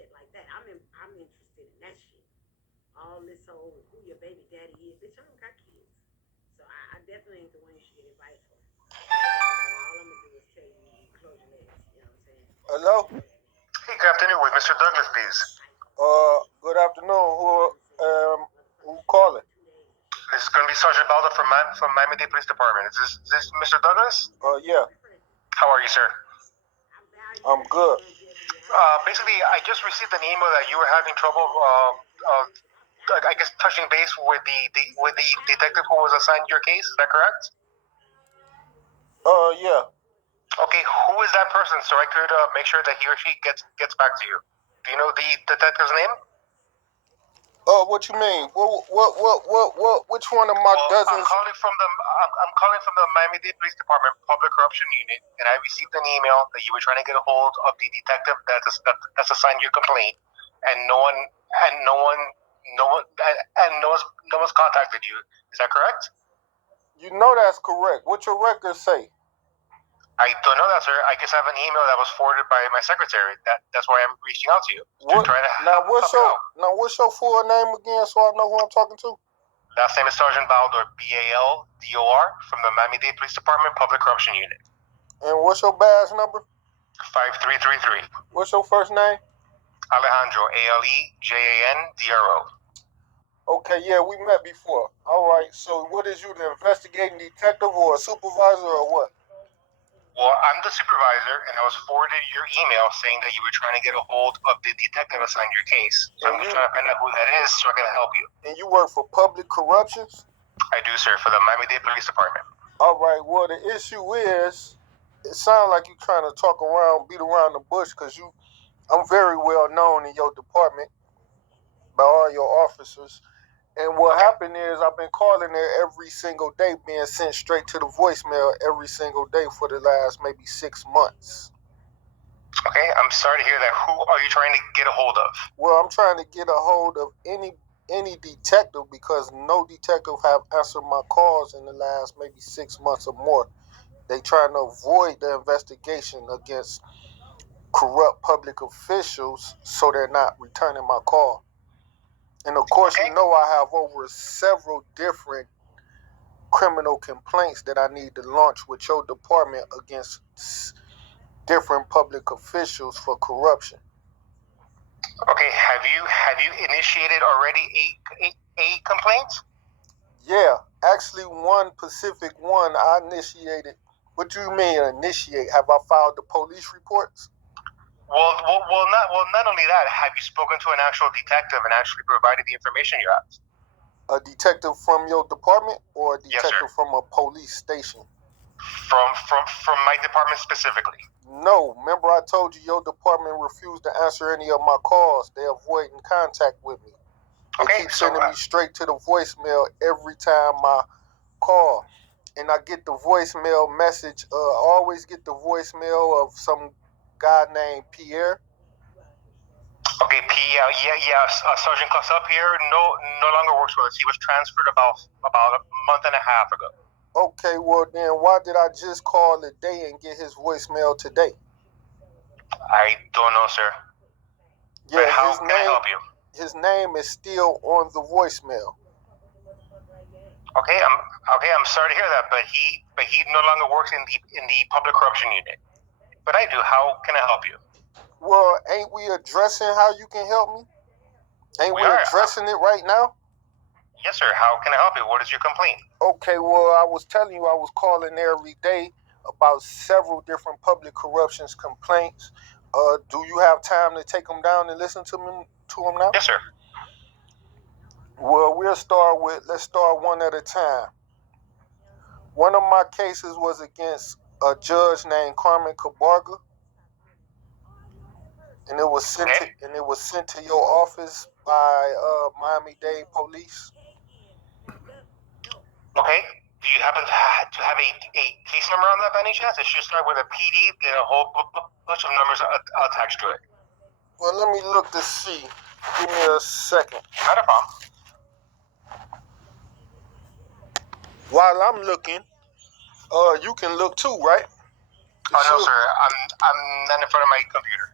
shit like that. I'm interested in that shit. All this whole who your baby daddy is, bitch. I don't got kids, so I definitely ain't the one you should get advice for. All I'm gonna do is tell you close your legs. You know what I'm saying? Hello? Hey, good afternoon with Mr. Douglas, please. Good afternoon. Who calling? This is going to be Sergeant Baldo from Miami-Dade Police Department. Is this Mr. Douglas? Yeah. How are you, sir? I'm good. Basically, I just received an email that you were having trouble, I guess, touching base with the detective who was assigned your case. Is that correct? Yeah. Okay, who is that person so I could make sure that he or she gets back to you? Do you know the detective's name? What you mean? Which one of my dozens? I'm calling from the Miami-Dade Police Department Public Corruption Unit, and I received an email that you were trying to get a hold of the detective that's assigned your complaint, and no one's contacted you. Is that correct? You know that's correct. What your records say? I don't know that, sir. I just have an email that was forwarded by my secretary. That's why I'm reaching out to you. What's your full name again, so I know who I'm talking to? Last name is Sergeant Baldor, BALDOR, from the Miami-Dade Police Department Public Corruption Unit. And what's your badge number? 5333. What's your first name? Alejandro, ALEJANDRO. Okay, yeah, we met before. All right, so what is you, the investigating detective or a supervisor or what? Well, I'm the supervisor, and I was forwarded your email saying that you were trying to get a hold of the detective assigned your case. So I'm just trying to find out who that is so I can help you. And you work for Public Corruptions? I do, sir, for the Miami-Dade Police Department. All right, well, the issue is, it sounds like you're trying to beat around the bush, because I'm very well known in your department by all your officers. And what happened is I've been calling there every single day, being sent straight to the voicemail every single day for the last maybe 6 months. Okay, I'm sorry to hear that. Who are you trying to get a hold of? Well, I'm trying to get a hold of any detective, because no detective have answered my calls in the last maybe 6 months or more. They trying to avoid the investigation against corrupt public officials, so they're not returning my call. And of course, you know I have over several different criminal complaints that I need to launch with your department against different public officials for corruption. Okay, have you initiated already a complaint? Yeah, actually one specific one I initiated. What do you mean initiate? Have I filed the police reports? Not only that. Have you spoken to an actual detective and actually provided the information you asked? A detective from your department or a detective from a police station? From my department specifically. No, remember I told you your department refused to answer any of my calls. They're avoiding contact with me. They keep sending me straight to the voicemail every time I call. And I get the voicemail message, always get the voicemail of some guy named Pierre. Okay, Sergeant Cuss up here no longer works with us. He was transferred about a month and a half ago. Okay, well then why did I just call today and get his voicemail today? I don't know, sir. Yeah, but how can I help you? His name is still on the voicemail. Okay, I'm sorry to hear that, but he no longer works in the public corruption unit. But I do. How can I help you? Well, ain't we addressing how you can help me? Ain't we addressing it right now? Yes, sir. How can I help you? What is your complaint? Okay, well, I was telling you I was calling every day about several different public corruptions complaints. Do you have time to take them down and listen to them now? Yes, sir. Well, let's start one at a time. One of my cases was against a judge named Carmen Cabarga, and it was sent to your office by Miami-Dade Police. Okay. Do you happen to have a case number on that by any chance? It should start with a PD and a whole bunch of numbers attached to it. Well, let me look to see. Give me a second. Not a problem. While I'm looking, you can look too, right? Oh, no, sir. I'm not in front of my computer.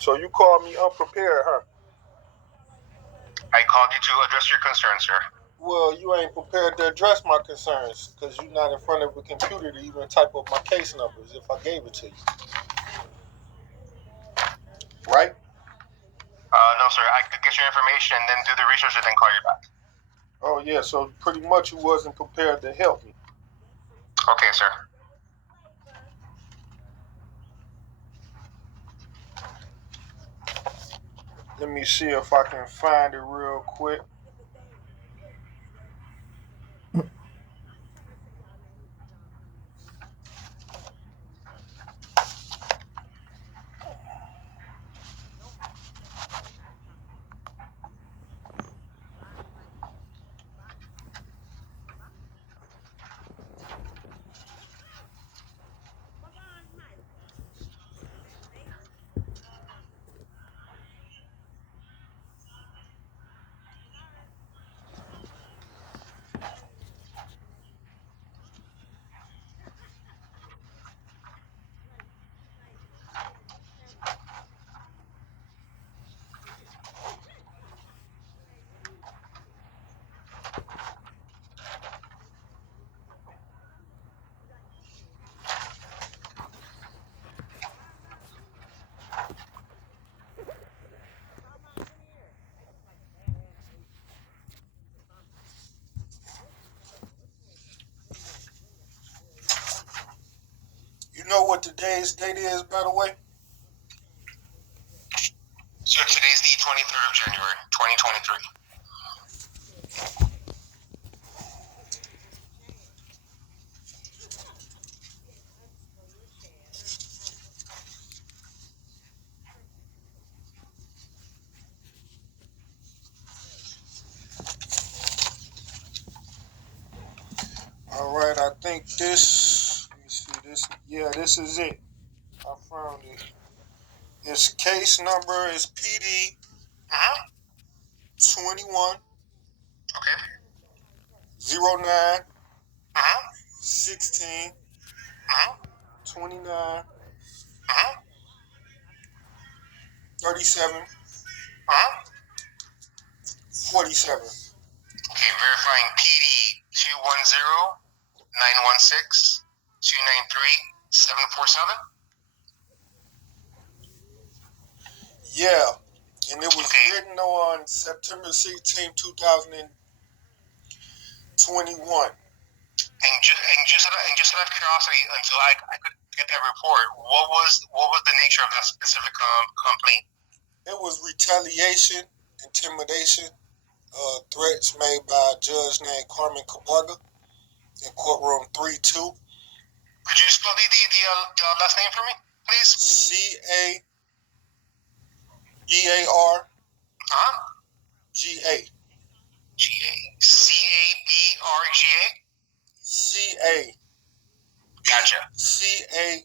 So you called me unprepared, huh? I called you to address your concern, sir. Well, you ain't prepared to address my concerns because you're not in front of a computer to even type up my case numbers if I gave it to you. Right? No, sir. I could get your information and then do the research and then call you back. Oh, yeah, so pretty much you wasn't prepared to help me. Okay, sir. Let me see if I can find it real quick. You know what today's date is, by the way? Sir, today's the 23rd of January, 2023. All right, I think this, let me see this. Yeah, this is it. I found it. Its case number is PD 21 Okay. 09 16 29 37 47. Okay, verifying PD 210-916-293-747. Yeah, and it was Okay. written on September 16, 2021. And just out of curiosity, until I could get that report, what was the nature of that specific complaint? It was retaliation, intimidation, threats made by a judge named Carmen Cabarga in courtroom 3-2. Could you spell the last name for me, please? CABARGA. G-A. C-A-B-R-G-A? CA. Gotcha. CABARGA.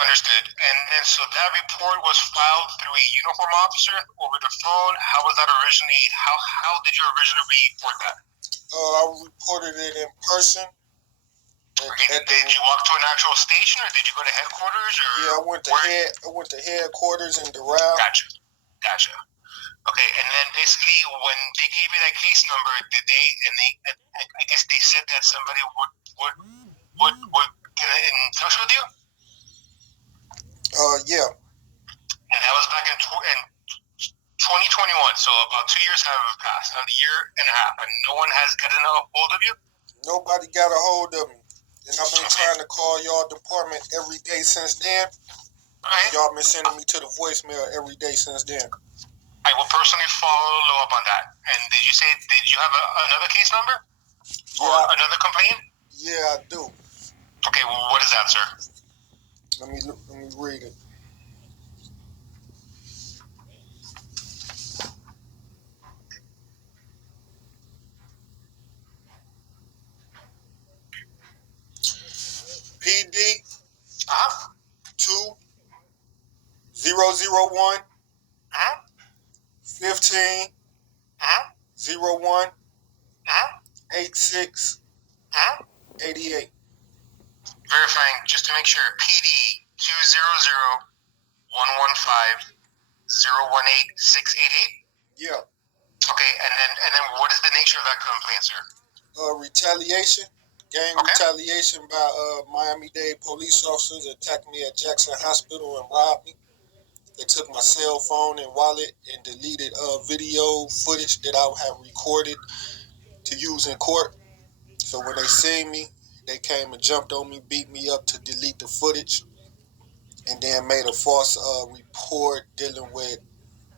Understood. And so that report was filed through a uniform officer over the phone. How was that originally? How did you originally report that? I reported it in person. Did you walk to an actual station, or did you go to headquarters? Or yeah, I went to headquarters in Doral. Gotcha. Okay, and then basically when they gave you that case number, did they? I guess they said that somebody would get in touch with you. Yeah. And that was back in 2021. So about 2 years have passed, a year and a half, and no one has gotten a hold of you. Nobody got a hold of me. And I've been trying to call y'all department every day since then. And y'all been sending me to the voicemail every day since then. I will personally follow up on that. And did you have another case number? Or another complaint? Yeah, I do. Okay, well, what is that, sir? Let me read it. PD 2001 15 01 86 88. verifying just to make sure. PD 200-115-018-688. Yeah. Okay, and then what is the nature of that complaint, sir? Retaliation. Gang retaliation by Miami-Dade police officers attacked me at Jackson Hospital and robbed me. They took my cell phone and wallet and deleted video footage that I have recorded to use in court. So when they seen me, they came and jumped on me, beat me up to delete the footage, and then made a false report dealing with,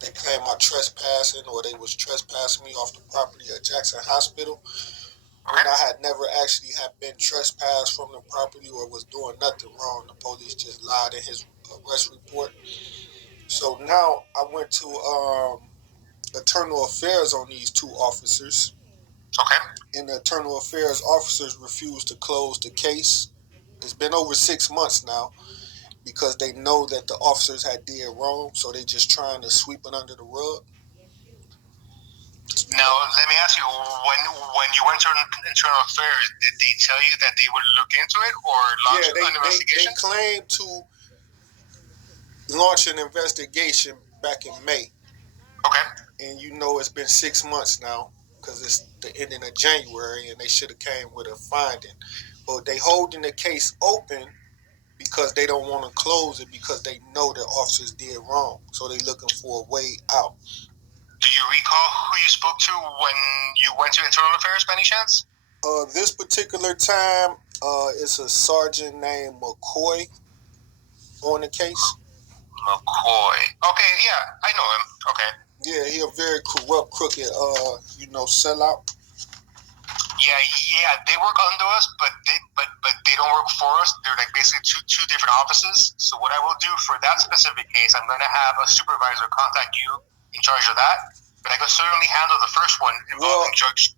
they claimed my trespassing, or they was trespassing me off the property at Jackson Hospital. When I had never actually had been trespassed from the property or was doing nothing wrong. The police just lied in his arrest report. So now I went to internal affairs on these two officers. Okay. And the internal affairs officers refused to close the case. It's been over 6 months now because they know that the officers had did wrong, so they just trying to sweep it under the rug. Now, let me ask you, when you went to internal affairs, did they tell you that they would look into it or launch an investigation? They claimed to launch an investigation back in May. Okay. And you know it's been 6 months now because it's the ending of January, and they should have came with a finding. But they holding the case open because they don't want to close it because they know the officers did wrong. So they looking for a way out. Do you recall who you spoke to when you went to internal affairs by any chance? This particular time, it's a sergeant named McCoy on the case. McCoy. Okay, yeah, I know him. Okay. Yeah, he a very corrupt, crooked, sellout. Yeah, they work under us, but they don't work for us. They're like basically two different offices. So what I will do for that specific case, I'm gonna have a supervisor contact you in charge of that. But I can certainly handle the first one involving Judge.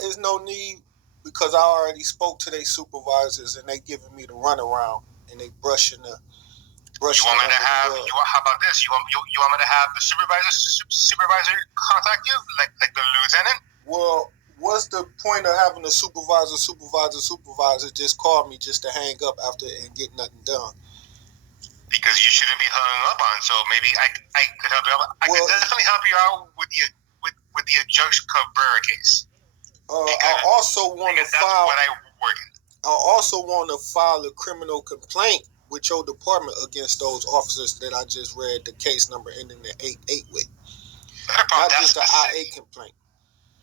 There's no need because I already spoke to their supervisors and they giving me the runaround and they brushing the. You want me to have? How about this? You want me to have the supervisor contact you, like the lieutenant? Well, what's the point of having a supervisor just call me just to hang up after and get nothing done? Because you shouldn't be hung up on. So maybe I could help you out. I could definitely help you out with the Judge Cabrera case. I also want to file. What I work in. I also want to file a criminal complaint with your department against those officers that I just read the case number ending in 88 with. Not just the IA complaint.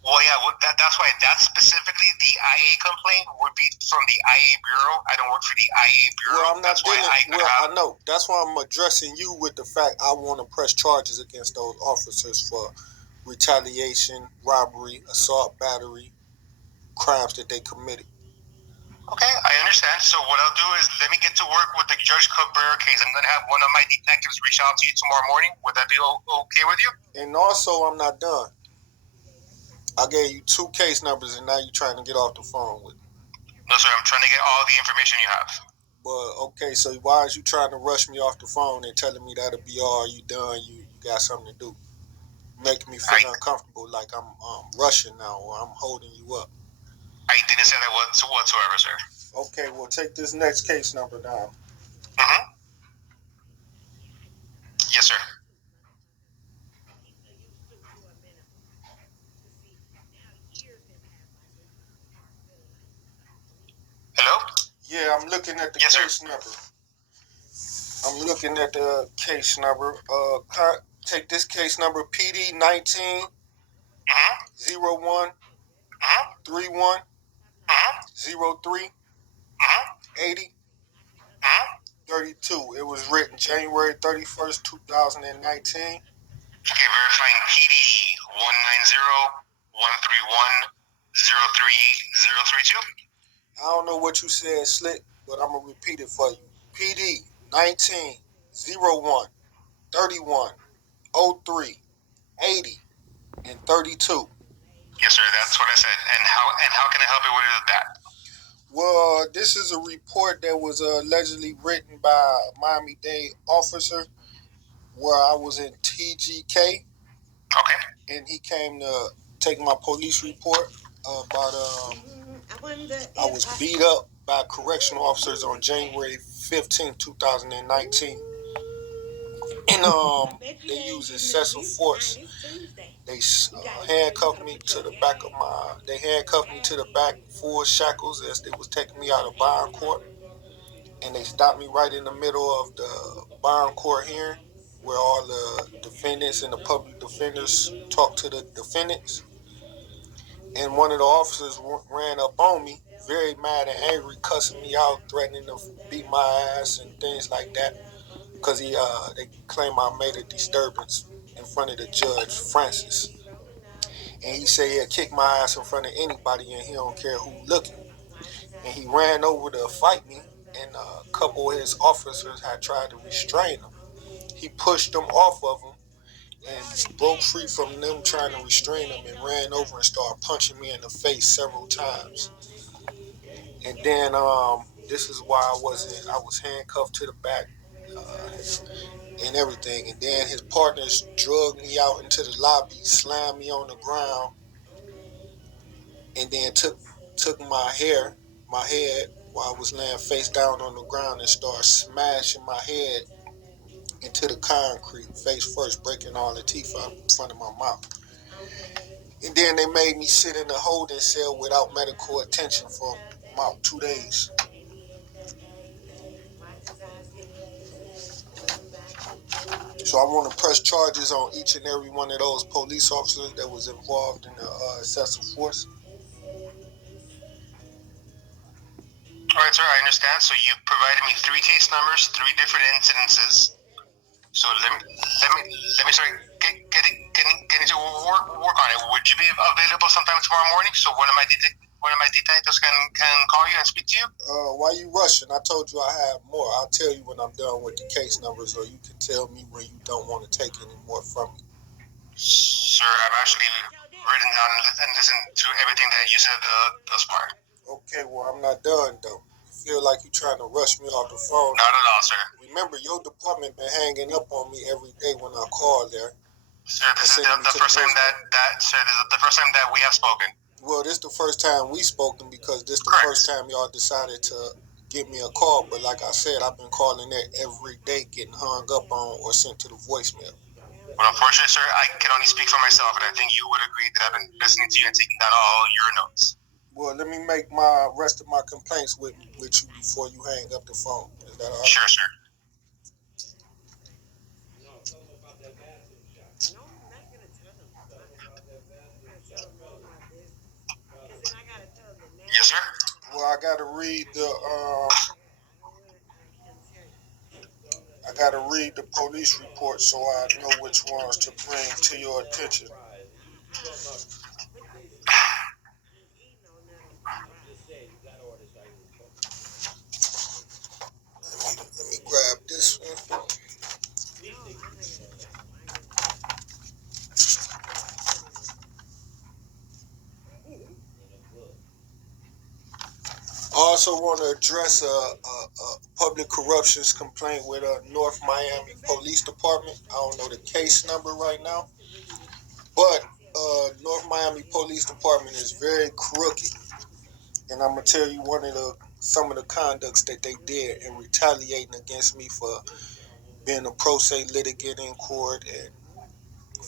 Well, yeah, that's why that specifically, the IA complaint would be from the IA Bureau. I don't work for the IA Bureau. Well, I'm not I know. That's why I'm addressing you with the fact I want to press charges against those officers for retaliation, robbery, assault, battery, crimes that they committed. Okay, I understand. So what I'll do is let me get to work with the Judge Cabrera case. I'm going to have one of my detectives reach out to you tomorrow morning. Would that be okay with you? And also, I'm not done. I gave you 2 case numbers, and now you're trying to get off the phone with me. No, sir. I'm trying to get all the information you have. But, okay, so why is you trying to rush me off the phone and telling me that'll be all, you done, you got something to do? Making me feel uncomfortable like I'm rushing now or I'm holding you up. I didn't say that whatsoever, sir. Okay, well, take this next case number down. Mm-hmm. Yes, sir. Hello? Yeah, I'm looking at the case number. I'm looking at the case number. Take this case number, PD 19 01 31 03 80 32. It was written January 31st, 2019. Okay, verifying PD 190-131-03032. I don't know what you said, Slick, but I'm going to repeat it for you. PD 19 01 31 03 80 and 32. Yes, sir, that's what I said. And how can I help you with that? Well, this is a report that was allegedly written by a Miami-Dade officer where I was in TGK. Okay. And he came to take my police report about I was beat up by correctional officers on January 15, 2019. And they used excessive force. They handcuffed me to the back of my. They handcuffed me to the back, full shackles, as they was taking me out of bond court. And they stopped me right in the middle of the bond court hearing, where all the defendants and the public defenders talked to the defendants. And one of the officers ran up on me, very mad and angry, cussing me out, threatening to beat my ass and things like that, because they claim I made a disturbance in front of the judge, Francis. And he said he'd kick my ass in front of anybody, and he don't care who looking. And he ran over to fight me, and a couple of his officers had tried to restrain him. He pushed them off of him and broke free from them trying to restrain him, and ran over and started punching me in the face several times. And then this is why I was handcuffed to the back and everything. And then his partners drugged me out into the lobby, slammed me on the ground, and then took my head while I was laying face down on the ground, and started smashing my head into the concrete face first, breaking all the teeth out in front of my mouth. And then they made me sit in a holding cell without medical attention for about 2 days. So I want to press charges on each and every one of those police officers that was involved in the excessive force. All right, sir, I understand. So you provided me 3 case numbers, 3 different incidences. So let me start getting to work on it. Would you be available sometime tomorrow morning so one of my detectives can call you and speak to you? Why you rushing? I told you I have more. I'll tell you when I'm done with the case numbers, or you can tell me when you don't want to take any more from me. Sir, I've actually written down and listened to everything that you said thus far. Okay, well, I'm not done, though. You feel like you're trying to rush me off the phone. Not at all, sir. Remember, your department been hanging up on me every day when I call there. Sir, this is the first time the first time that we have spoken. Well, this is the first time we spoken, because this is the Correct. first time y'all decided to give me a call. But like I said, I've been calling there every day, getting hung up on or sent to the voicemail. Well, unfortunately, sir, I can only speak for myself, and I think you would agree that I've been listening to you and taking down all your notes. Well, let me make my rest of my complaints with you before you hang up the phone. Is that all right? Sure, sir. No, I'm not gonna tell them. I'm gonna tell them all my business. Cause then I gotta tell the name. Yes, sir. Well, I gotta read the I can't tell you. I gotta read the police report so I know which ones to bring to your attention. Let me grab this one. No, I'm not gonna tell them. I also want to address a public corruptions complaint with North Miami Police Department. I don't know the case number right now, but North Miami Police Department is very crooked, and I'm gonna tell you some of the conducts that they did in retaliating against me for being a pro se litigant in court and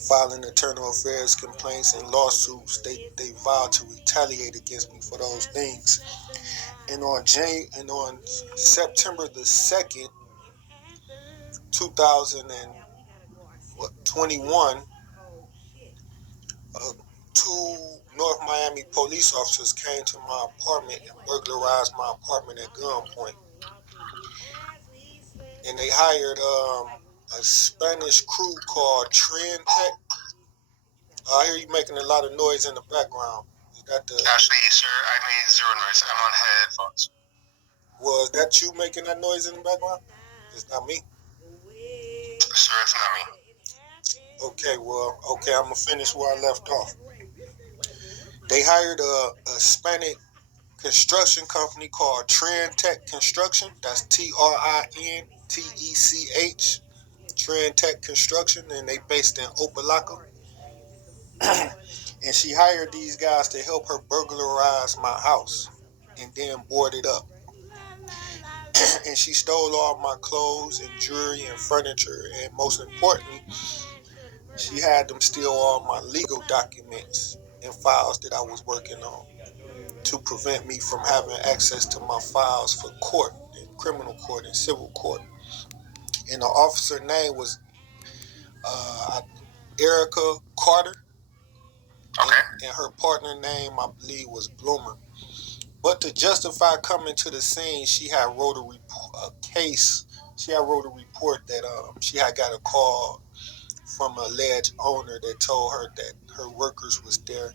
filing internal affairs complaints and lawsuits. They vowed to retaliate against me for those things. And on September the 2nd, 2021, 2 North Miami police officers came to my apartment and burglarized my apartment at gunpoint. And they hired a Spanish crew called Trend Tech. I hear you making a lot of noise in the background. Is that Actually, sir, I made 0 noise. I'm on headphones. Was that you making that noise in the background? It's not me. Sir, it's not me. Okay, I'm gonna finish where I left off. They hired a Hispanic construction company called Trend Tech Construction. That's TRINTECH. Trend Tech Construction, and they based in Opelika. And she hired these guys to help her burglarize my house and then board it up. and she stole all my clothes and jewelry and furniture, and most importantly, she had them steal all my legal documents and files that I was working on to prevent me from having access to my files for court, in criminal court and civil court. And the officer name was Erica Carter, and her partner name, I believe, was Bloomer. But to justify coming to the scene, she had wrote a case. She had wrote a report that she had got a call from an alleged owner that told her that her workers was there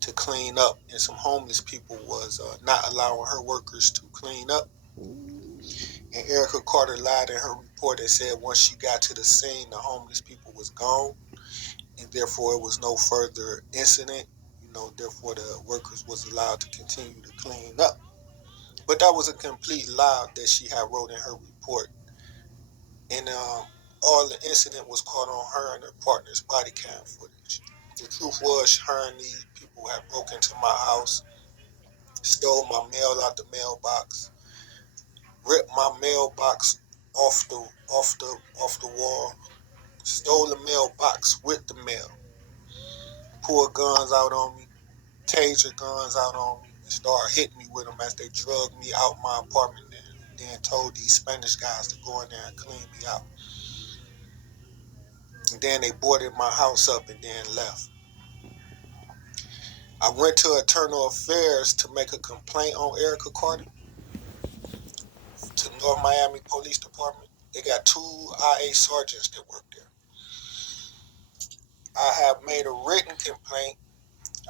to clean up, and some homeless people was not allowing her workers to clean up. And Erica Carter lied in her report and said once she got to the scene, the homeless people was gone, and therefore it was no further incident. Therefore the workers was allowed to continue to clean up. But that was a complete lie that she had wrote in her report. And all the incident was caught on her and her partner's body cam footage. The truth was, her and these people had broke into my house, stole my mail out the mailbox, ripped my mailbox off the wall, stole the mailbox with the mail, pulled guns out on me, taser guns out on me, and started hitting me with them as they drugged me out my apartment and then told these Spanish guys to go in there and clean me out. And then they boarded my house up and then left. I went to Internal Affairs to make a complaint on Erica Carter to North Miami Police Department. They got 2 IA sergeants that work there. I have made a written complaint.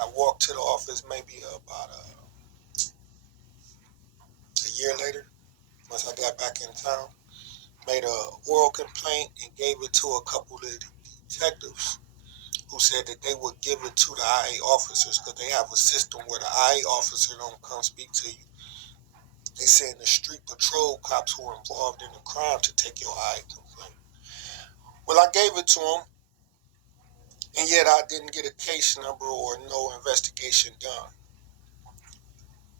I walked to the office maybe about a year later, once I got back in town. Made a oral complaint and gave it to a couple of detectives who said that they would give it to the IA officers because they have a system where the IA officer don't come speak to you. They send the street patrol cops who are involved in the crime to take your IA complaint. Well, I gave it to them, and yet I didn't get a case number or no investigation done.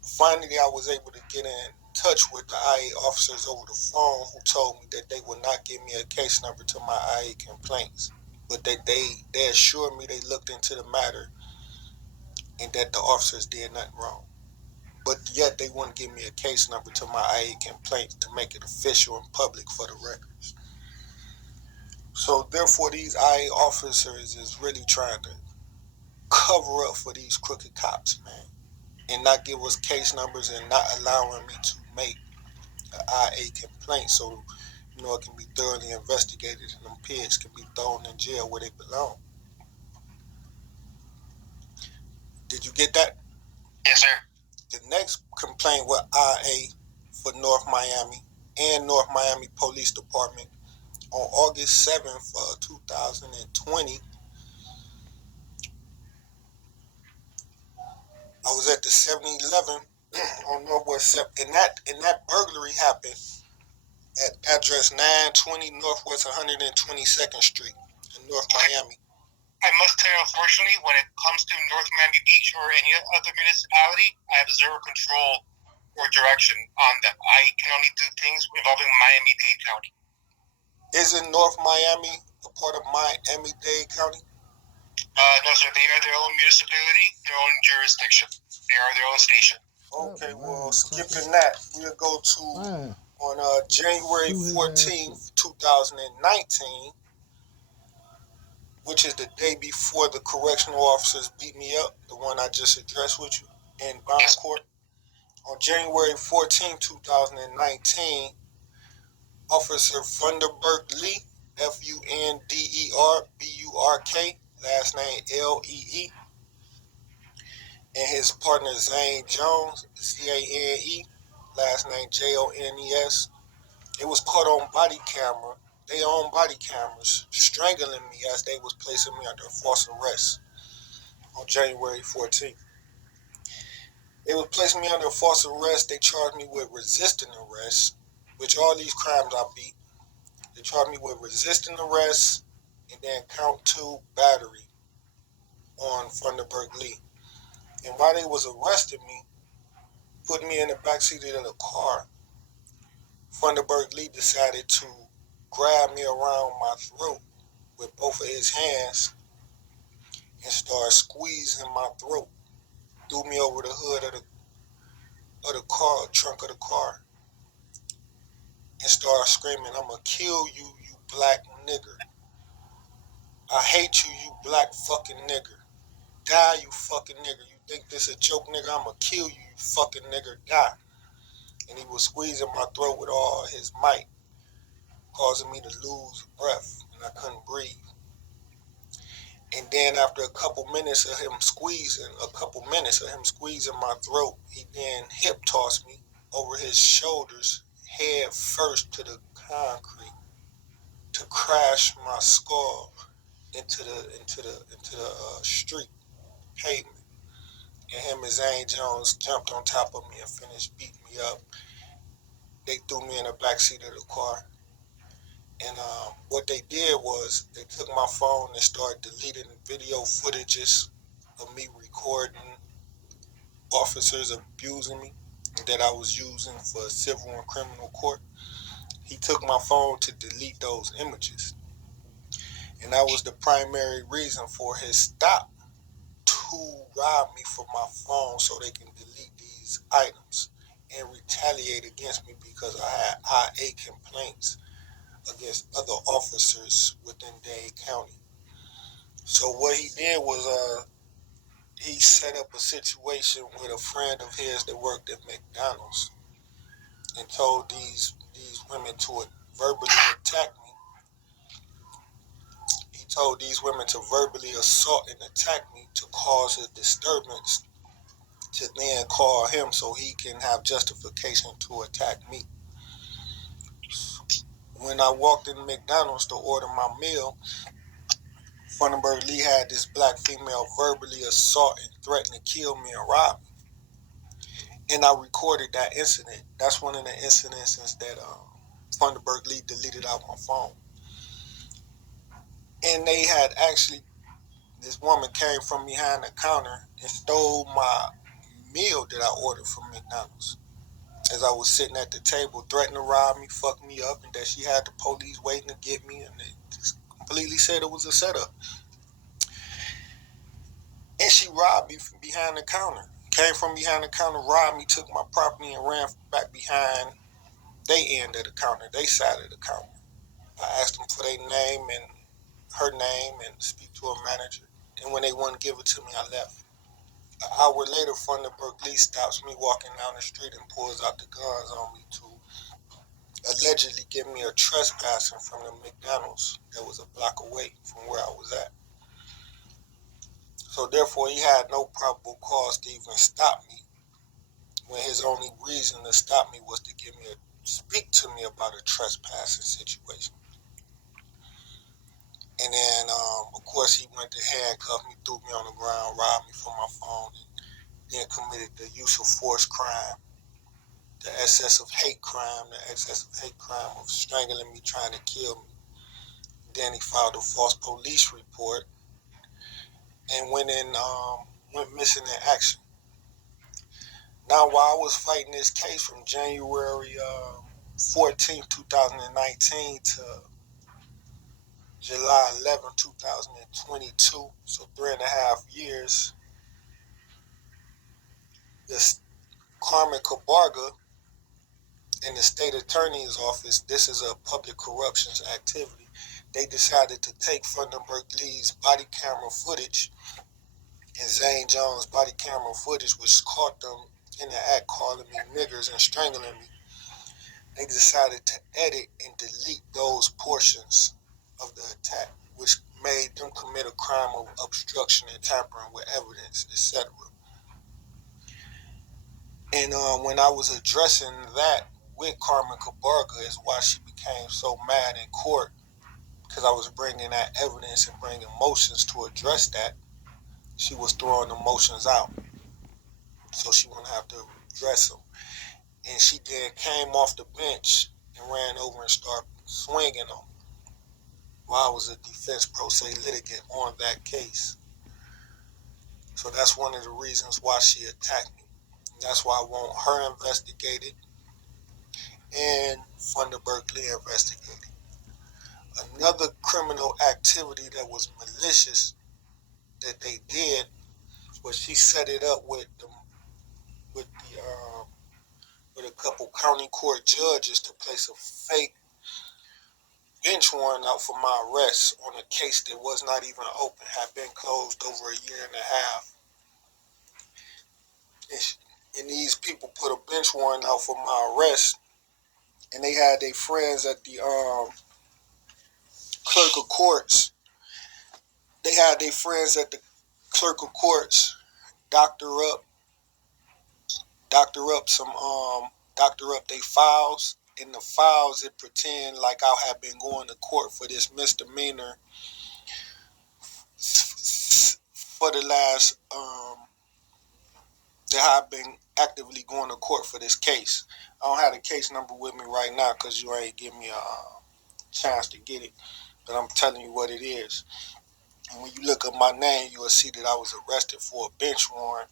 Finally, I was able to get in touch with the IA officers over the phone who told me that they would not give me a case number to my IA complaints, but that they assured me they looked into the matter and that the officers did nothing wrong. But yet they wouldn't give me a case number to my IA complaints to make it official and public for the records. So therefore, these IA officers is really trying to cover up for these crooked cops, man, and not give us case numbers and not allowing me to make an IA complaint so it can be thoroughly investigated and them pigs can be thrown in jail where they belong. Did you get that? Yes, sir. The next complaint with IA for North Miami and North Miami Police Department on August 7th, 2020, I was at the 7-Eleven on Northwest 7th, and that burglary happened at address 920 Northwest 122nd Street in North Miami. I must tell you, unfortunately, when it comes to North Miami Beach or any other municipality, I have zero control or direction on them. I can only do things involving Miami-Dade County. Isn't North Miami a part of Miami-Dade County? No, sir. They are their own municipality, their own jurisdiction. They are their own station. Okay, well, skipping that, we'll go to on January 14th, 2019, which is the day before the correctional officers beat me up, the one I just addressed with you in Bond Court. On January 14th, 2019, Officer Funderburk Lee, Funderburk, last name Lee, and his partner Zane Jones, Zane, last name Jones. It was caught on body camera. They own body cameras, strangling me as they was placing me under false arrest on January 14th. They was placing me under false arrest. They charged me with resisting arrest, which all these crimes I beat. They charged me with resisting arrest and then count 2 battery on Funderburk Lee. And while they was arresting me, putting me in the backseat of the car, Funderburg Lee decided to grab me around my throat with both of his hands and start squeezing my throat. Threw me over the hood of the car, trunk of the car, and started screaming, "I'm gonna kill you, you black nigger. I hate you, you black fucking nigger. Die, you fucking nigger. You think this a joke, nigga? I'm gonna kill you, you fucking nigger. Die." And he was squeezing my throat with all his might, causing me to lose breath, and I couldn't breathe. And then after a couple minutes of him squeezing my throat, he then hip tossed me over his shoulders, head first to the concrete, to crash my skull into the street pavement. And him and Zane Jones jumped on top of me and finished beating me up. They threw me in the backseat of the car. And what they did was they took my phone and started deleting video footages of me recording officers abusing me that I was using for civil and criminal court. He took my phone to delete those images. And that was the primary reason for his stop, to rob me from my phone so they can delete these items and retaliate against me because I had IA complaints against other officers within Dade County. So what he did was he set up a situation with a friend of his that worked at McDonald's and told these women to verbally attack me. He told these women to verbally assault and attack me to cause a disturbance, to then call him so he can have justification to attack me. When I walked in McDonald's to order my meal, Funderburg Lee had this black female verbally assault and threaten to kill me and rob me. And I recorded that incident. That's one of the incidences that Funderburg Lee deleted out my phone. And they had actually, this woman came from behind the counter and stole my meal that I ordered from McDonald's. As I was sitting at the table, threatened to rob me, fuck me up, and that she had the police waiting to get me, and they just completely said it was a setup. And she robbed me from behind the counter. Came from behind the counter, robbed me, took my property, and ran back behind they end of the counter, they side of the counter. I asked them for their name and her name and speak to a manager. And when they wouldn't give it to me, I left. An hour later, Funderburg Lee stops me walking down the street and pulls out the guns on me to allegedly give me a trespassing from the McDonald's that was a block away from where I was at. So therefore, he had no probable cause to even stop me, when his only reason to stop me was to speak to me about a trespassing situation. And then, of course, he went to handcuff me, threw me on the ground, robbed me from my phone, and then committed the use of force crime, the excessive hate crime of strangling me, trying to kill me. Then he filed a false police report and went missing in action. Now, while I was fighting this case from January 14, 2019 to July 11, 2022, so 3.5 years, this Carmen Cabarga in the state attorney's office, this is a public corruptions activity. They decided to take Funderburg Lee's body camera footage and Zane Jones' body camera footage, which caught them in the act calling me niggers and strangling me. They decided to edit and delete those portions of the attack, which made them commit a crime of obstruction and tampering with evidence, etc. And when I was addressing that with Carmen Cabarga is why she became so mad in court, because I was bringing that evidence and bringing motions to address that. She was throwing the motions out, so she wouldn't have to address them. And she then came off the bench and ran over and started swinging on me while I was a defense pro se litigant on that case. So that's one of the reasons why she attacked me. And that's why I want her investigated and Funderburk Lee investigated. Another criminal activity that was malicious that they did was she set it up with the with a couple county court judges to place a fake bench warrant out for my arrest on a case that was not even open, had been closed over a year and a half. And these people put a bench warrant out for my arrest, and they had their friends at the clerk of courts. They had their friends at the clerk of courts doctor up doctor up their files. In the files, it pretend like I have been going to court for this misdemeanor for the last that I've been actively going to court for this case. I don't have the case number with me right now because you ain't give me a chance to get it, but I'm telling you what it is. And when you look up my name, you will see that I was arrested for a bench warrant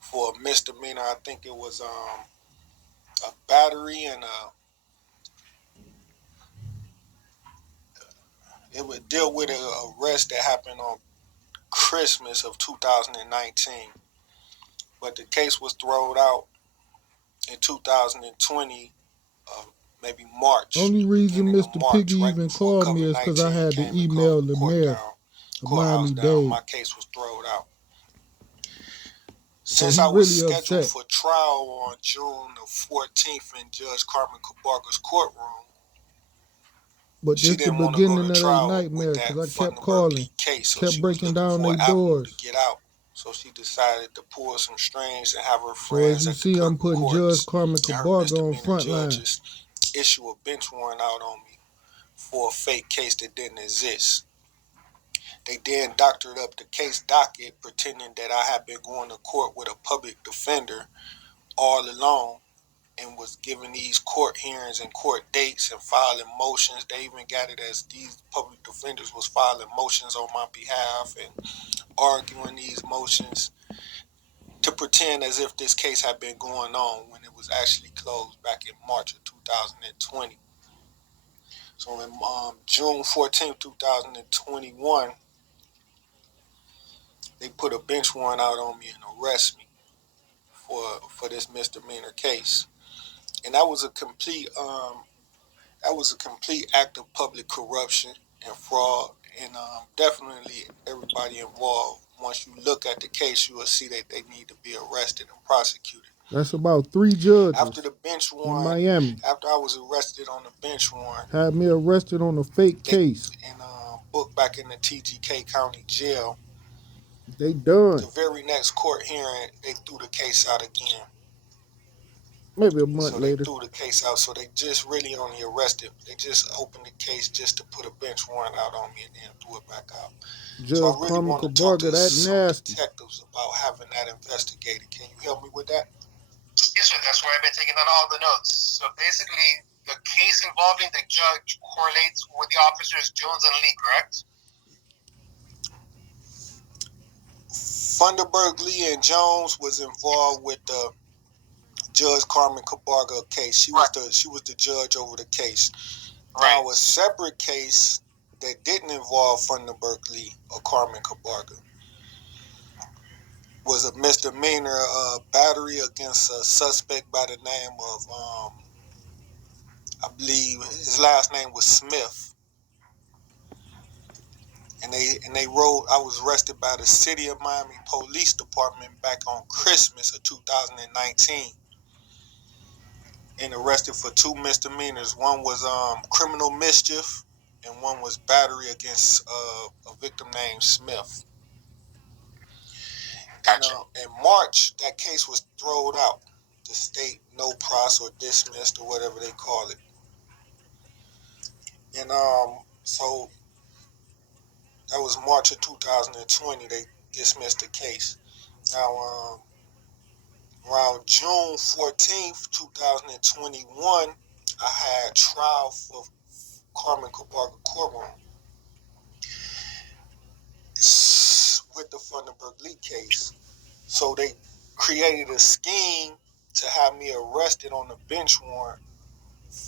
for a misdemeanor. I think it was a battery and it would deal with an arrest that happened on Christmas of 2019. But the case was thrown out in 2020, maybe March. Only reason Mr. March, Piggy right even before called me is because I COVID-19 had to came and email closed the the court mayor down, of courthouse Miami down. Dade. My case was thrown out. So Since he I was really scheduled upset. for trial on June the 14th in Judge Carmen Cabarga's courtroom, But she this the didn't want to go beginning to of their trial with nightmare because that I kept Funderburk calling, Lee case, so kept she was breaking looking down for their an avenue to doors. get out. So she decided to pull some strings and have her So as friends you at the see, clerk I'm of putting Judge courts Carmen and her Cabarga on misdemeanor Frontline. judges issue a bench warrant out on me for a fake case that didn't exist. They then doctored up the case docket, pretending that I had been going to court with a public defender all along and was giving these court hearings and court dates and filing motions. They even got it as these public defenders was filing motions on my behalf and arguing these motions to pretend as if this case had been going on when it was actually closed back in March of 2020. So in June 14th, 2021, they put a bench warrant out on me and arrest me for this misdemeanor case. And that was a complete act of public corruption and fraud, and definitely everybody involved. Once you look at the case, you will see that they need to be arrested and prosecuted. That's about 3 After judges the bench in warrant, Miami after I was arrested on the bench warrant, had me arrested on a fake they case. and booked back in the TGK County Jail. They The done. very next court hearing, they threw the case out again. Maybe a month So they later. threw the case out. So they just really only arrested. They just opened the case just to put a bench warrant out on me and then threw it back out. So Judge I really Carmen want to talk Cabarga, to that some nasty. detectives about having that investigated. Can you help me with that? Yes, sir. That's where I've been taking down all the notes. So basically, the case involving the judge correlates with the officers Jones and Lee, correct? Funderburk, Lee, and Jones was involved with the Judge Carmen Cabarga case. She was the judge over the case. Right. Now a separate case that didn't involve Funderburk, Lee, or Carmen Cabarga was a misdemeanor battery against a suspect by the name of I believe his last name was Smith. And they wrote, I was arrested by the City of Miami Police Department back on Christmas of 2019 and arrested for 2 misdemeanors. One was criminal mischief and one was battery against a victim named Smith. Gotcha. And in March, that case was thrown out. The state no pros or dismissed or whatever they call it. And so that was March of 2020. They dismissed the case. Now, around June 14th, 2021, I had trial for Carmen Cabarga courtroom with the Funderburk Lee case. So they created a scheme to have me arrested on a bench warrant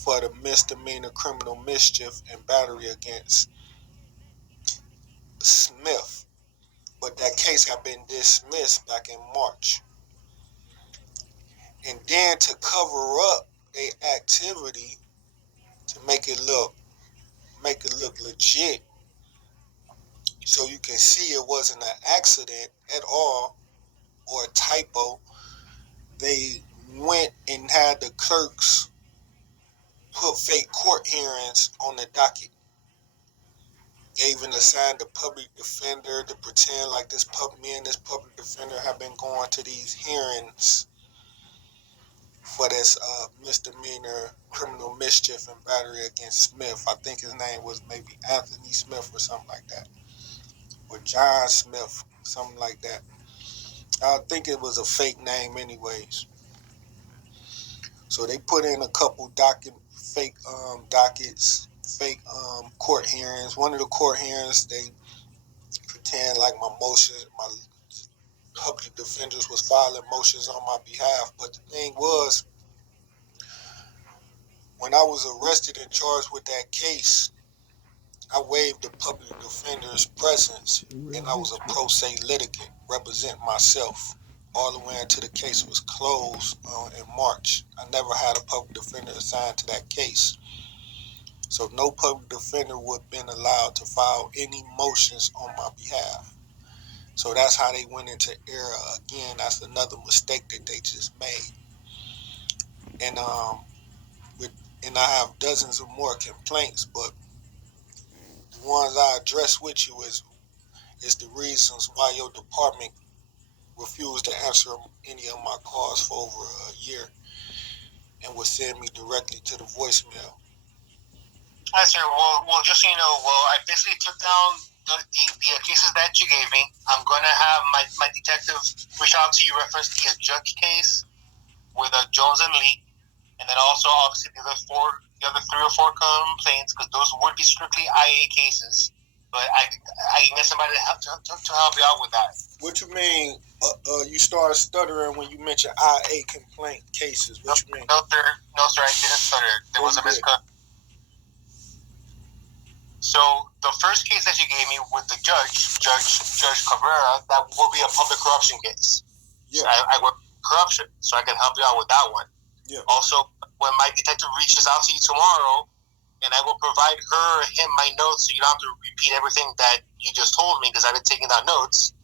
for the misdemeanor criminal mischief and battery against Smith. But that case had been dismissed back in March. And then to cover up their activity, to make it look legit, so you can see it wasn't an accident at all or a typo, they went and had the clerks put fake court hearings on the docket. They even assigned a public defender to pretend like me and this public defender have been going to these hearings for this misdemeanor criminal mischief and battery against Smith. I think his name was maybe Anthony Smith or something like that, or John Smith, something like that. I think it was a fake name anyways. So they put in a couple fake dockets, fake court hearings. One of the court hearings, they pretend like my public defenders was filing motions on my behalf. But the thing was, when I was arrested and charged with that case, I waived the public defender's presence, and I was a pro se litigant representing myself all the way until the case was closed in March. I never had a public defender assigned to that case. So no public defender would have been allowed to file any motions on my behalf. So that's how they went into error again. That's another mistake that they just made. And I have dozens of more complaints, but the ones I address with you is the reasons why your department refused to answer any of my calls for over a year and would send me directly to the voicemail. Hi, sir. Well, just so you know, I basically took down the cases that you gave me. I'm going to have my detective reach out to you, reference the judge case with Jones and Lee, and then also obviously the other 3 or 4 complaints, because those would be strictly IA cases. But I can get somebody to help you out with that. What you mean? You started stuttering when you mentioned IA complaint cases. What you mean? No, sir, I didn't stutter. There was a miscut. So the first case that you gave me with the Judge Cabrera, that will be a public corruption case. Yeah. So I work corruption, so I can help you out with that one. Yeah. Also, when my detective reaches out to you tomorrow, and I will provide him my notes, so you don't have to repeat everything that you just told me, because I've been taking down notes.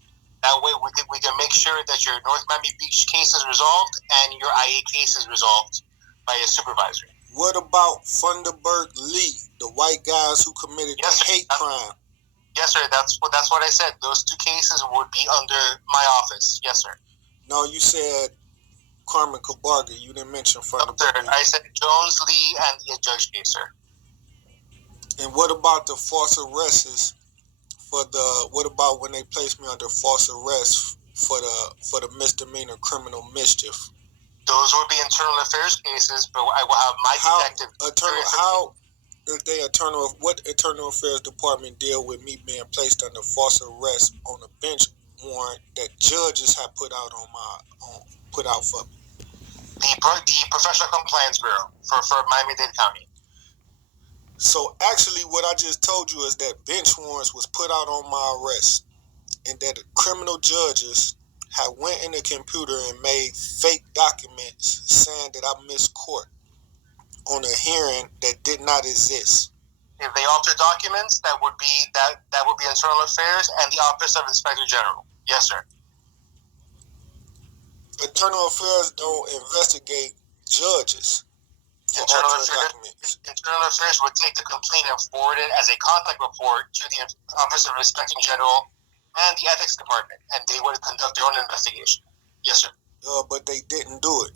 That way, we can make sure that your North Miami Beach case is resolved and your IA case is resolved by a supervisor. What about Funderburg Lee, the white guys who committed the hate crime? Yes, sir. That's what I said. Those 2 cases would be under my office. Yes, sir. No, you said Carmen Cabarga. You didn't mention Funderburg Lee. I said Jones, Lee, and the judge case, sir. And what about the false arrests what about when they placed me under false arrest for the misdemeanor criminal mischief? Those would be internal affairs cases, but I will have my detective. What internal affairs department deal with me being placed under false arrest on a bench warrant that judges have put out for me? The Professional Compliance Bureau for Miami-Dade County. So actually, what I just told you is that bench warrants was put out on my arrest, and that the criminal judges had went in the computer and made fake documents saying that I missed court on a hearing that did not exist. If they alter documents, that would be Internal Affairs and the Office of Inspector General. Yes, sir. Internal Affairs don't investigate judges. Internal Affairs would take the complaint and forward it as a contact report to the Office of Inspector General and the Ethics Department, and they would conduct their own investigation. Yes, sir. But they didn't do it.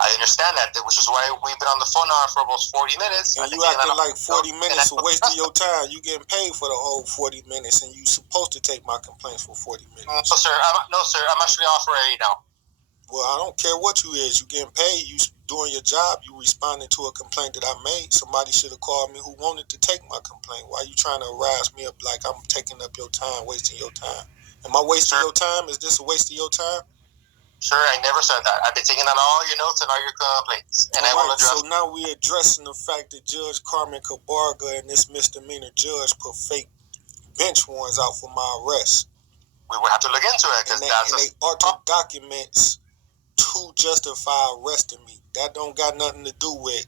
I understand that, which is why we've been on the phone now for almost 40 minutes. And you acting like 40 minutes is a waste of your time. You getting paid for the whole 40 minutes, and you supposed to take my complaints for 40 minutes. No, sir. I'm actually off already now. Well, I don't care what you is. You getting paid. You doing your job. You responding to a complaint that I made. Somebody should have called me who wanted to take my complaint. Why are you trying to harass me up like I'm taking up your time, wasting your time? Am I wasting your time? Is this a waste of your time? Sir, I never said that. I've been taking on all your notes and all your complaints, and I will address. So now we're addressing the fact that Judge Carmen Cabarga and this misdemeanor judge put fake bench warrants out for my arrest. We would have to look into it because they altered documents to justify arresting me. That don't got nothing to do with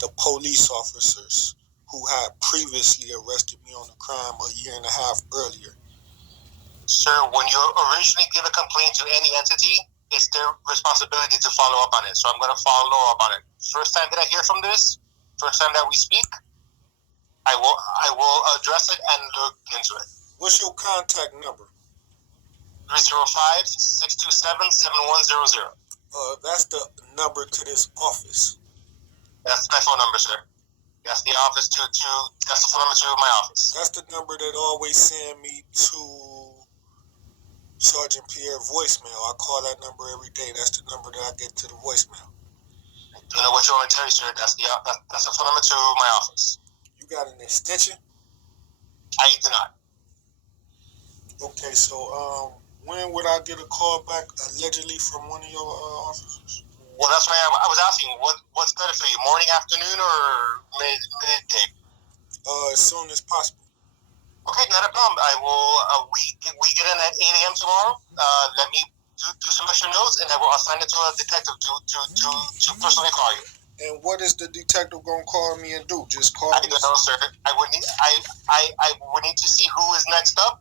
the police officers who had previously arrested me on a crime a year and a half earlier. Sir, when you originally give a complaint to any entity, it's their responsibility to follow up on it. So I'm going to follow up on it. First time that I hear from this, first time that we speak, I will address it and look into it. What's your contact number? 305-627-7100. That's the number to this office. That's my phone number, sir. That's the office that's the phone number to my office. That's the number that always send me to Sergeant Pierre voicemail. I call that number every day. That's the number that I get to the voicemail. I don't know what you want me to tell you, sir. That's the phone number to my office. You got an extension? I do not. Okay, so when would I get a call back allegedly from one of your officers? Well, that's why I was asking. What's better for you, morning, afternoon, or midday? As soon as possible. Okay, not a problem. I will. We get in at 8 a.m. tomorrow. Let me do some extra notes, and I will assign it to a detective to personally call you. And what is the detective gonna call me and do? Just call me? I don't know, sir. I would need to see who is next up,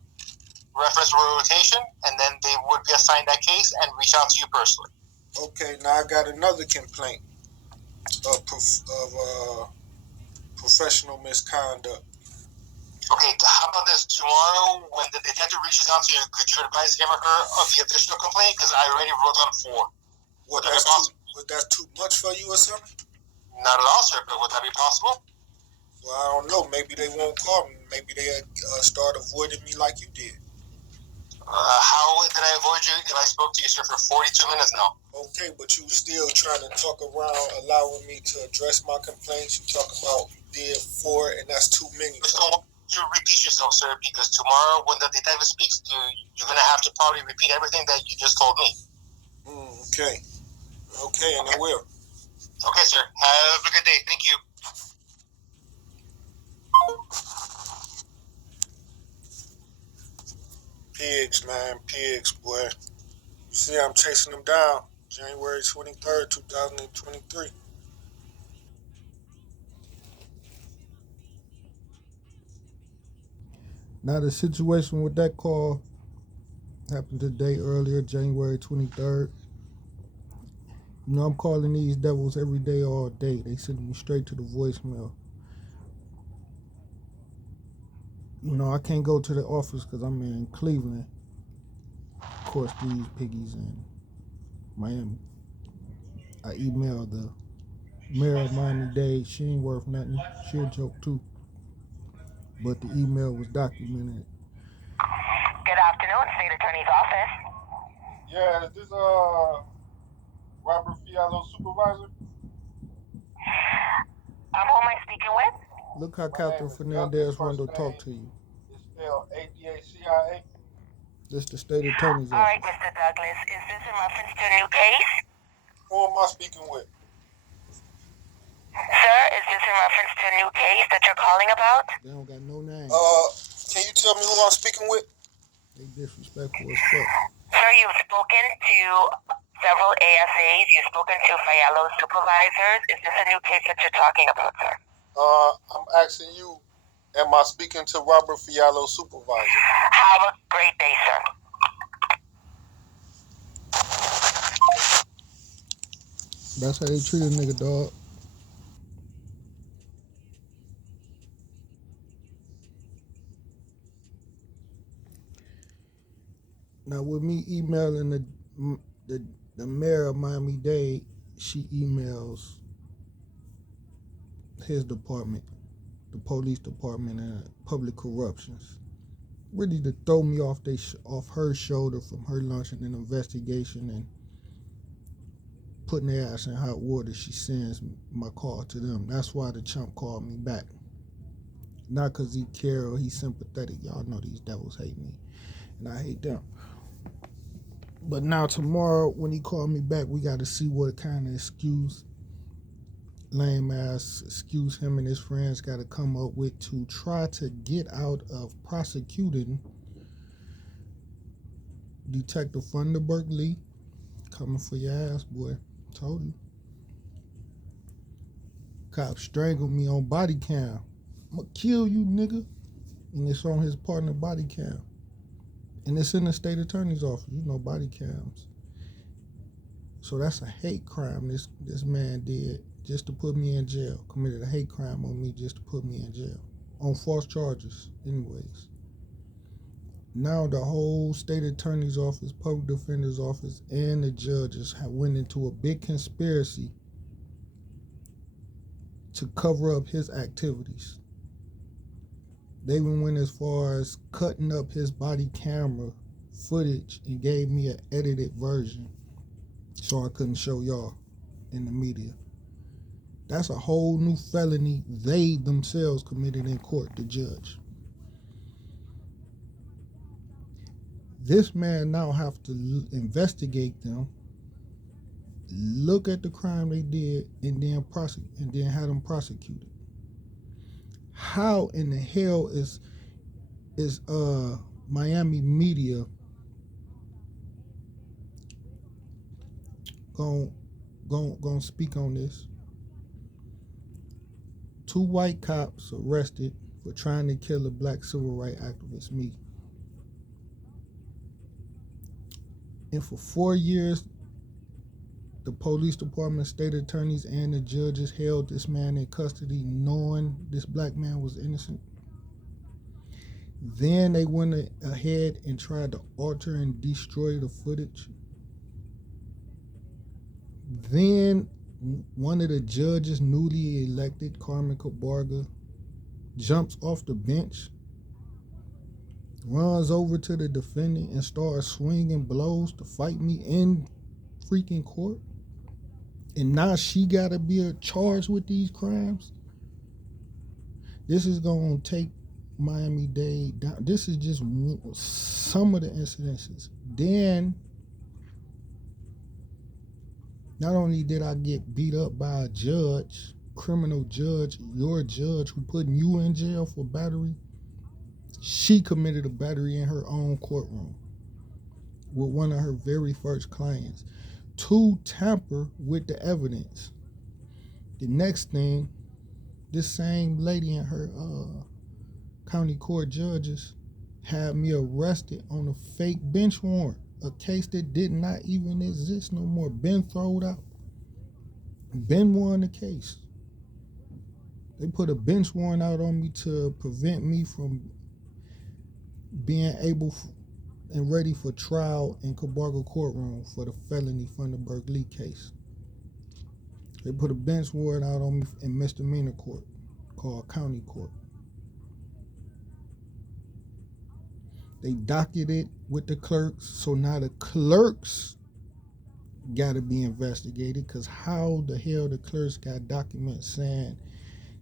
reference rotation, and then they would be assigned that case and reach out to you personally. Okay, now I got another complaint of professional misconduct. Okay, how about this? Tomorrow, when the detective reaches out to you, could you advise him or her of the additional complaint? Because I already wrote down 4. Would that too much for you or something? Not at all, sir, but would that be possible? Well, I don't know. Maybe they won't call me. Maybe they start avoiding me like you did. How did I avoid you if I spoke to you, sir, for 42 minutes now? Okay, but you still trying to talk around allowing me to address my complaints. You talk about you did 4, and that's too many. Just don't want you to repeat yourself, sir, because tomorrow when the detective speaks to you, you're going to have to probably repeat everything that you just told me. Okay. Okay, and I will. Okay, sir. Have a good day. Thank you. Pigs, man. Pigs, boy. You see, I'm chasing them down. January 23rd, 2023. Now the situation with that call happened today earlier, January 23rd. You know, I'm calling these devils every day, all day. They send me straight to the voicemail. You know, I can't go to the office because I'm in Cleveland. Of course, these piggies in Miami. I emailed the mayor of Miami-Dade. She ain't worth nothing. She a joke too. But the email was documented. Good afternoon, State Attorney's Office. Yeah, is this Robert Fialo supervisor? Who am I speaking with? Look how Captain Fernandez Rondo talk to you. It's spelled ADACIA. This the state attorney's All right, office. Mr. Douglas. Is this in reference to a new case? Who am I speaking with? Sir, is this in reference to a new case that you're calling about? They don't got no name. Can you tell me who I'm speaking with? They disrespectful as fuck. Sir, you've spoken to several ASAs. You've spoken to Fialo's supervisors. Is this a new case that you're talking about, sir? I'm asking you, am I speaking to Robert Fialo supervisor? Have a great day, sir. That's how they treat a nigga, dog. Now, with me emailing the mayor of Miami-Dade, she emails his department, the police department, and public corruptions, ready to throw me off her shoulder from her launching an investigation and putting their ass in hot water. She sends my call to them. That's why the chump called me back. Not because he care or he's sympathetic. Y'all know these devils hate me, and I hate them. But now tomorrow, when he called me back, we got to see what kind of excuse, lame ass excuse, him and his friends got to come up with to try to get out of prosecuting Detective Funderburg Lee. Coming for your ass, boy. Told you. Cop strangled me on body cam. I'ma kill you, nigga. And it's on his partner body cam. And it's in the state attorney's office. You know body cams. So that's a hate crime this man did just to put me in jail. Committed a hate crime on me just to put me in jail. On false charges, anyways. Now the whole state attorney's office, public defender's office, and the judges have went into a big conspiracy to cover up his activities. They even went as far as cutting up his body camera footage and gave me an edited version so I couldn't show y'all in the media. That's a whole new felony they themselves committed in court, the judge. This man now have to investigate them, look at the crime they did, and then have them prosecuted. How in the hell is Miami media gonna speak on this? 2 white cops arrested for trying to kill a black civil rights activist, me. And for 4 years, the police department, state attorneys, and the judges held this man in custody knowing this black man was innocent. Then they went ahead and tried to alter and destroy the footage. Then one of the judges, newly elected, Carmen Cabarga, jumps off the bench, runs over to the defendant and starts swinging blows to fight me in freaking court. And now she gotta be charged with these crimes. This is gonna take Miami-Dade down. This is just some of the incidences. Then, not only did I get beat up by a judge, criminal judge, your judge who putting you in jail for battery, she committed a battery in her own courtroom with one of her very first clients to tamper with the evidence. The next thing, this same lady and her county court judges had me arrested on a fake bench warrant, a case that did not even exist no more, been thrown out, been won the case. They put a bench warrant out on me to prevent me from being able and ready for trial in Cabarga courtroom for the felony Funderburg Lee case. They put a bench warrant out on me in misdemeanor court called county court. They docketed with the clerks, so now the clerks got to be investigated, because how the hell the clerks got documents saying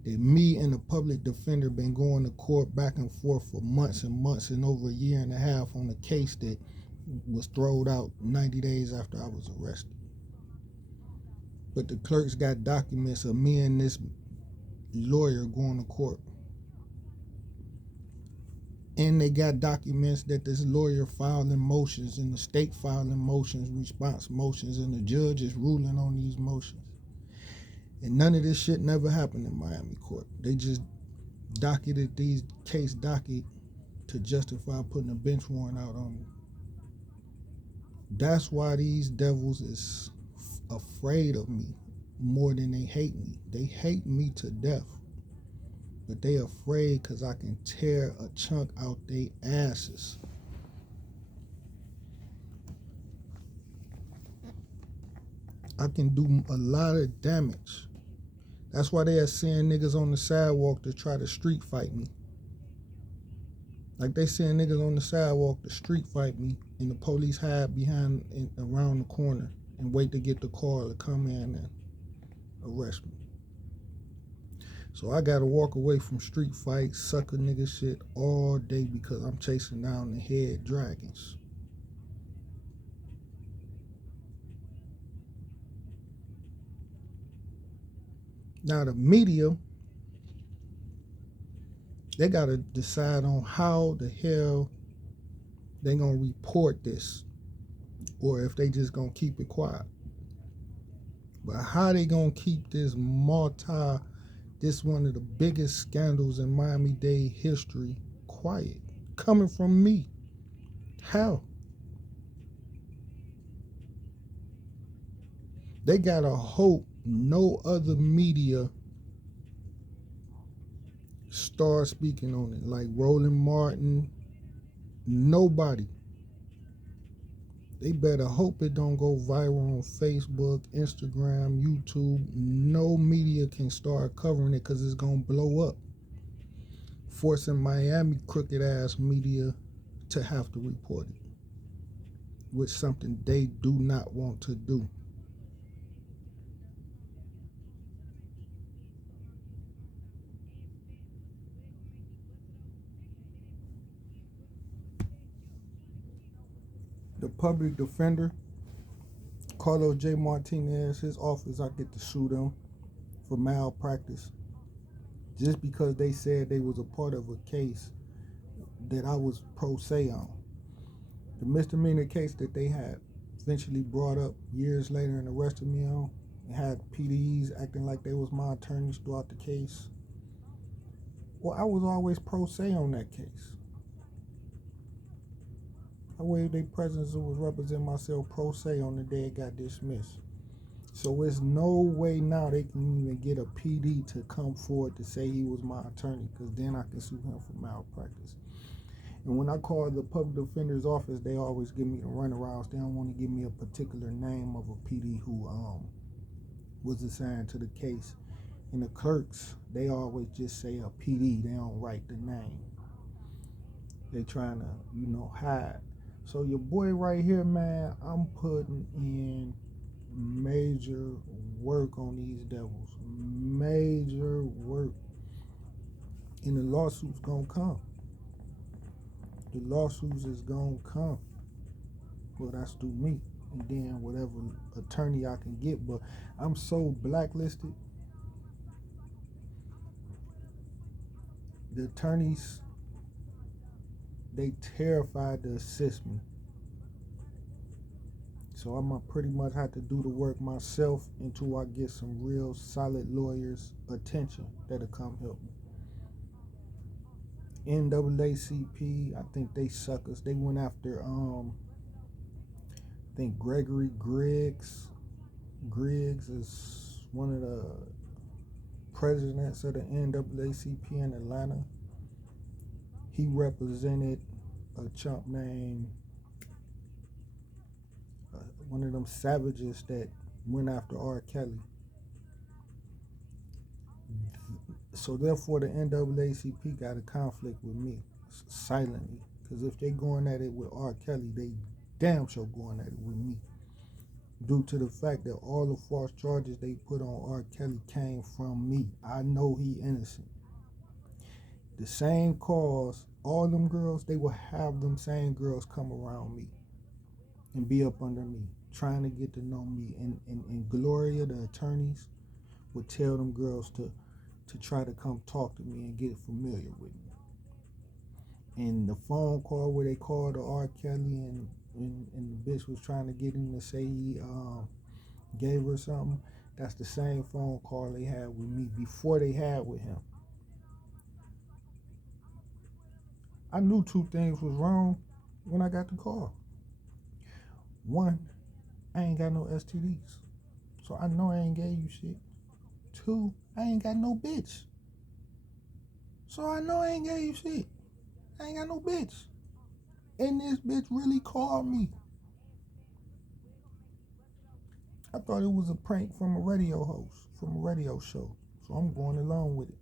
that me and the public defender been going to court back and forth for months and months and over a year and a half on a case that was thrown out 90 days after I was arrested. But the clerks got documents of me and this lawyer going to court. And they got documents that this lawyer filing motions and the state filing motions, response motions, and the judge is ruling on these motions. And none of this shit never happened in Miami court. They just docketed these case docket to justify putting a bench warrant out on me. That's why these devils is afraid of me more than they hate me. They hate me to death, but they afraid because I can tear a chunk out their asses. I can do a lot of damage. That's why they are seeing niggas on the sidewalk to try to street fight me. Like they seeing niggas on the sidewalk to street fight me, and the police hide behind and around the corner and wait to get the car to come in and arrest me. So I gotta walk away from street fights, sucker nigga shit all day because I'm chasing down the head dragons. Now the media, they gotta decide on how the hell they gonna report this, or if they just gonna keep it quiet. But how they gonna keep this this one of the biggest scandals in Miami-Dade history quiet? Coming from me. How? They gotta hope no other media start speaking on it. Like Roland Martin, nobody. They better hope it don't go viral on Facebook, Instagram, YouTube. No media can start covering it because it's gonna blow up, forcing Miami crooked ass media to have to report it, which is something they do not want to do. The public defender, Carlos J. Martinez, his office, I get to sue them for malpractice just because they said they was a part of a case that I was pro se on. The misdemeanor case that they had eventually brought up years later and arrested me on, and had PDs acting like they was my attorneys throughout the case. Well, I was always pro se on that case. I waived their presence and was representing myself pro se on the day it got dismissed. So it's no way now they can even get a PD to come forward to say he was my attorney, because then I can sue him for malpractice. And when I call the public defender's office, they always give me the runarounds. They don't want to give me a particular name of a PD who was assigned to the case. And the clerks, they always just say a PD. They don't write the name. They trying to, hide. So your boy right here, man, I'm putting in major work on these devils. Major work. And the lawsuit's gonna come. The lawsuits is gonna come. Well, that's through me. And then whatever attorney I can get. But I'm so blacklisted. The attorneys, they terrified to assist me. So I'm gonna pretty much have to do the work myself until I get some real solid lawyers' attention that'll come help me. NAACP, I think they suckers. They went after I think Gregory Griggs. Griggs is one of the presidents of the NAACP in Atlanta. He represented a chump named one of them savages that went after R. Kelly. So therefore, the NAACP got a conflict with me silently, because if they going at it with R. Kelly, they damn sure going at it with me. Due to the fact that all the false charges they put on R. Kelly came from me. I know he innocent. The same cause, all them girls, they will have them same girls come around me and be up under me, trying to get to know me. And Gloria, the attorneys, would tell them girls to try to come talk to me and get familiar with me. And the phone call where they called to R. Kelly and the bitch was trying to get him to say he gave her something, that's the same phone call they had with me before they had with him. I knew two things was wrong when I got the call. One, I ain't got no STDs, so I know I ain't gave you shit. Two, I ain't got no bitch, so I know I ain't gave you shit. I ain't got no bitch. And this bitch really called me. I thought it was a prank from a radio host, from a radio show. So I'm going along with it.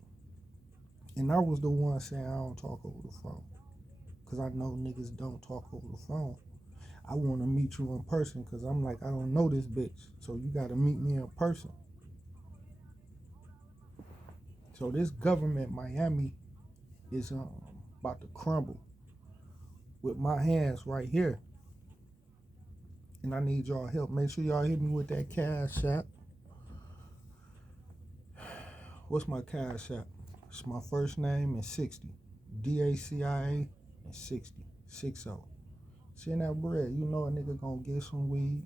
And I was the one saying I don't talk over the phone, because I know niggas don't talk over the phone. I want to meet you in person, because I'm like, I don't know this bitch. So you got to meet me in person. So this government, Miami, is about to crumble with my hands right here. And I need y'all help. Make sure y'all hit me with that cash app. What's my cash app? It's my first name and 60. DACIA and 60. 60. Send that bread. You know a nigga gonna get some weed.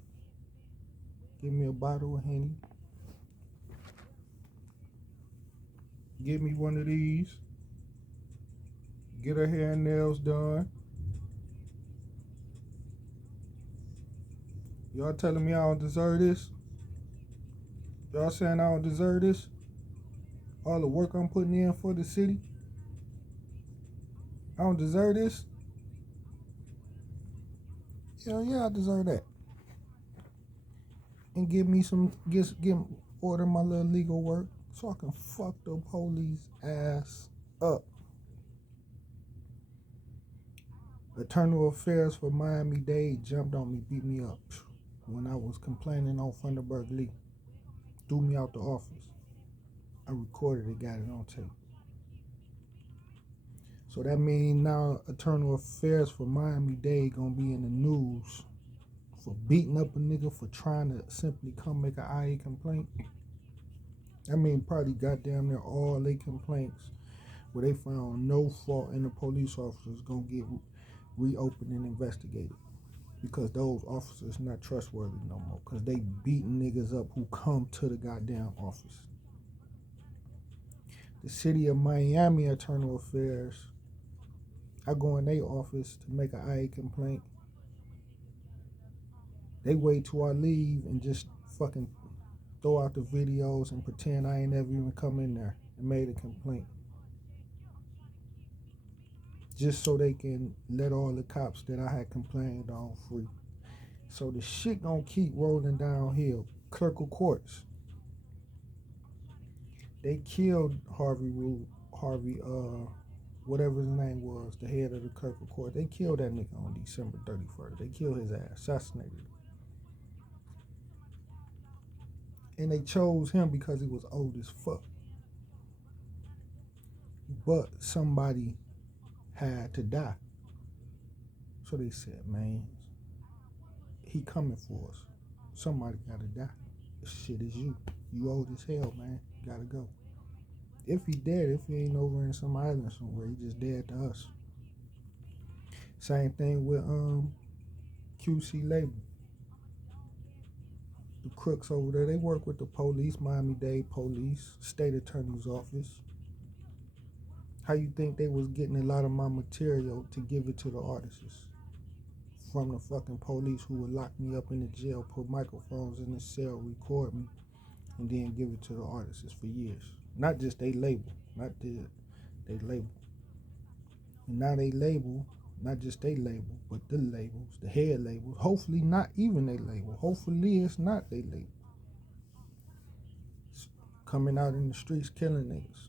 Give me a bottle of Henny. Give me one of these. Get her hair and nails done. Y'all telling me I don't deserve this? Y'all saying I don't deserve this? All the work I'm putting in for the city? I don't deserve this? Hell yeah, I deserve that. And give me some, order my little legal work so I can fuck the police ass up. Internal Affairs for Miami-Dade jumped on me, beat me up when I was complaining on Funderburg Lee. Threw me out the office. I recorded it, got it on tape. So that means now Internal Affairs for Miami-Dade gonna be in the news for beating up a nigga for trying to simply come make an IA complaint. I mean, probably goddamn near all they complaints where they found no fault in the police officers gonna get reopened and investigated because those officers not trustworthy no more because they beating niggas up who come to the goddamn office. The city of Miami Internal Affairs, I go in their office to make an IA complaint. They wait till I leave and just fucking throw out the videos and pretend I ain't never even come in there and made a complaint. Just so they can let all the cops that I had complained on free. So the shit gonna keep rolling downhill. Clerk of Courts. They killed Harvey, whatever his name was, the head of the Clerk of Court. They killed that nigga on December 31st. They killed his ass, assassinated him. And they chose him because he was old as fuck. But somebody had to die. So they said, man, he coming for us. Somebody gotta die. This shit is you. You old as hell, man. You gotta go. If he dead, if he ain't over in some island somewhere, he just dead to us. Same thing with QC Label. The crooks over there, they work with the police, Miami-Dade police, state attorney's office. How you think they was getting a lot of my material to give it to the artists? From the fucking police who would lock me up in the jail, put microphones in the cell, record me, and then give it to the artists for years. Not just they label, they label. And now they label, not just they label, but the labels, the head labels. Hopefully not even they label. Hopefully it's not they label. It's coming out in the streets killing niggas.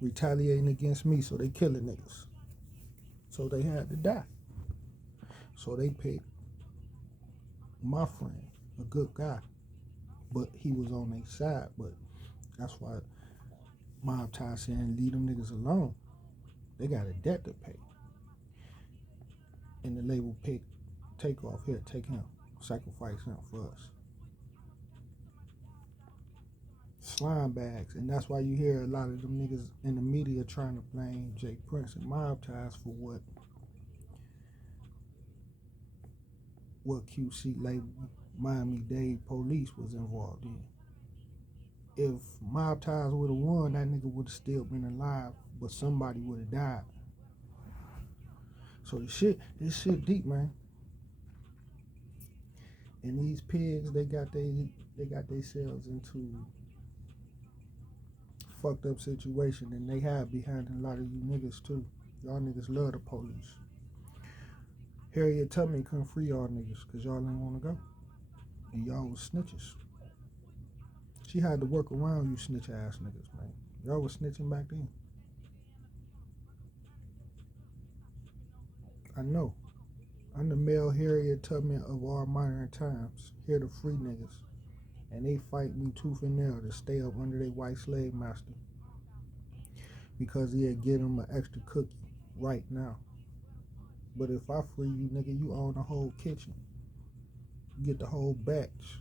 Retaliating against me, so they killing niggas. So they had to die. So they picked my friend, a good guy, but he was on their side. But that's why Mob Tie saying leave them niggas alone. They got a debt to pay. And the label picked, take off here, take him, sacrifice him for us. Slime bags, and that's why you hear a lot of them niggas in the media trying to blame Jay Prince and Mob Ties for what QC label Miami-Dade police was involved in. If Mob Ties would have won, that nigga would have still been alive, but somebody would have died. So this shit deep, man. And these pigs, they got themselves into fucked up situation, and they hide behind a lot of you niggas too. Y'all niggas love the police. Harriet Tubman couldn't free y'all niggas because y'all didn't want to go. And y'all was snitches. She had to work around you snitch ass niggas, man. Y'all was snitching back then. I know. I'm the male Harriet Tubman of all modern times. Here to free niggas. And they fight me tooth and nail to stay up under their white slave master. Because he'll give them an extra cookie right now. But if I free you, nigga, you own the whole kitchen. You get the whole batch.